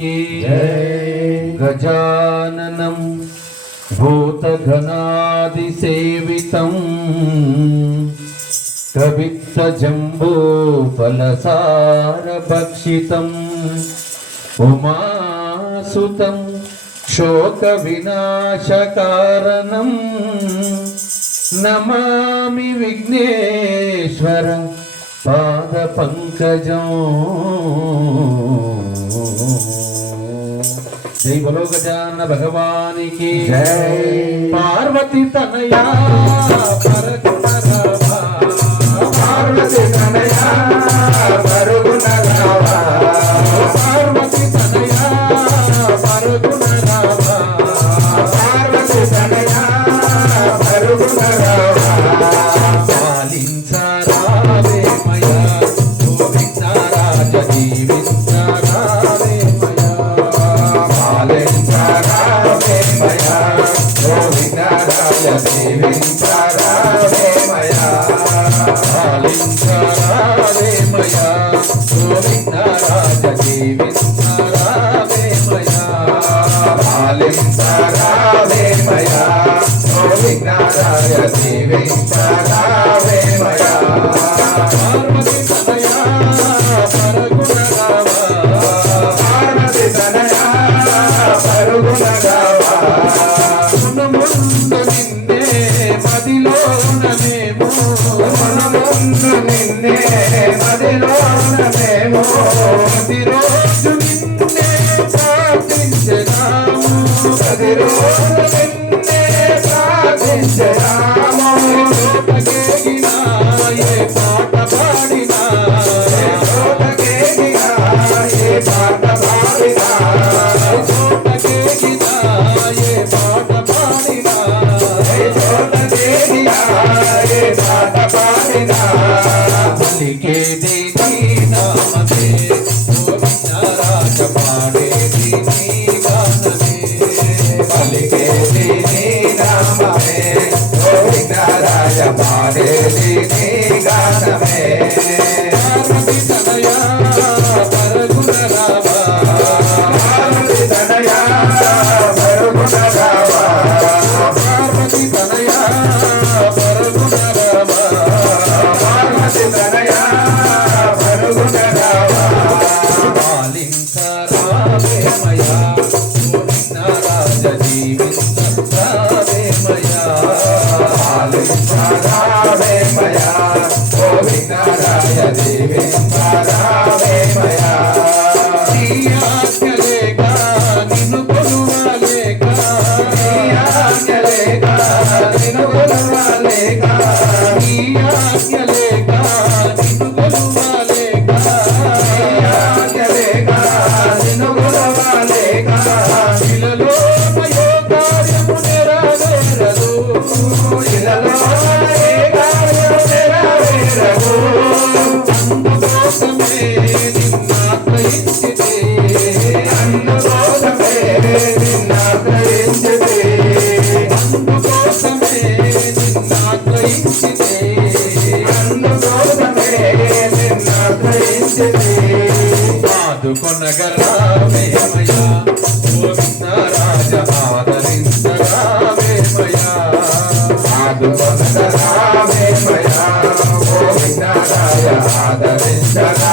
की गजाननं भूतघनादिसेवितं कवित्तजम्बूफलसारभक्षितम् उमासुतं शोकविनाशकारणं नमामि विघ्नेश्वर पादपङ्कजम् श्री बोलो गजान भगवान की जय। पार्वती तनया पार्वती तनया। Una విఘ్నారాయ దేవి. ఆదుకొనగరామేమయా గోవింద రాజ ఆదరించరామేమయా ఆదుకొనగరామేమయా గోవింద రాజ ఆదరించరా.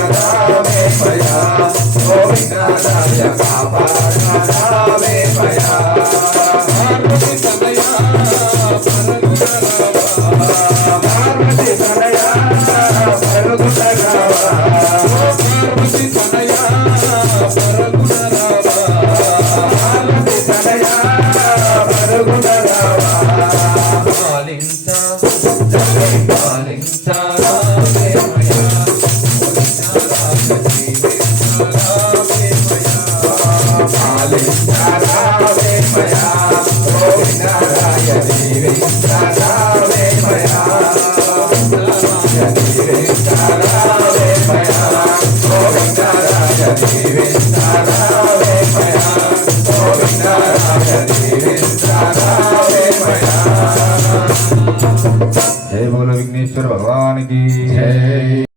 కరుణించరావేమయ్యా గోవింద రాజ కాపాడగరావేమయ్యా विघ्नेश्वर भगवान की जय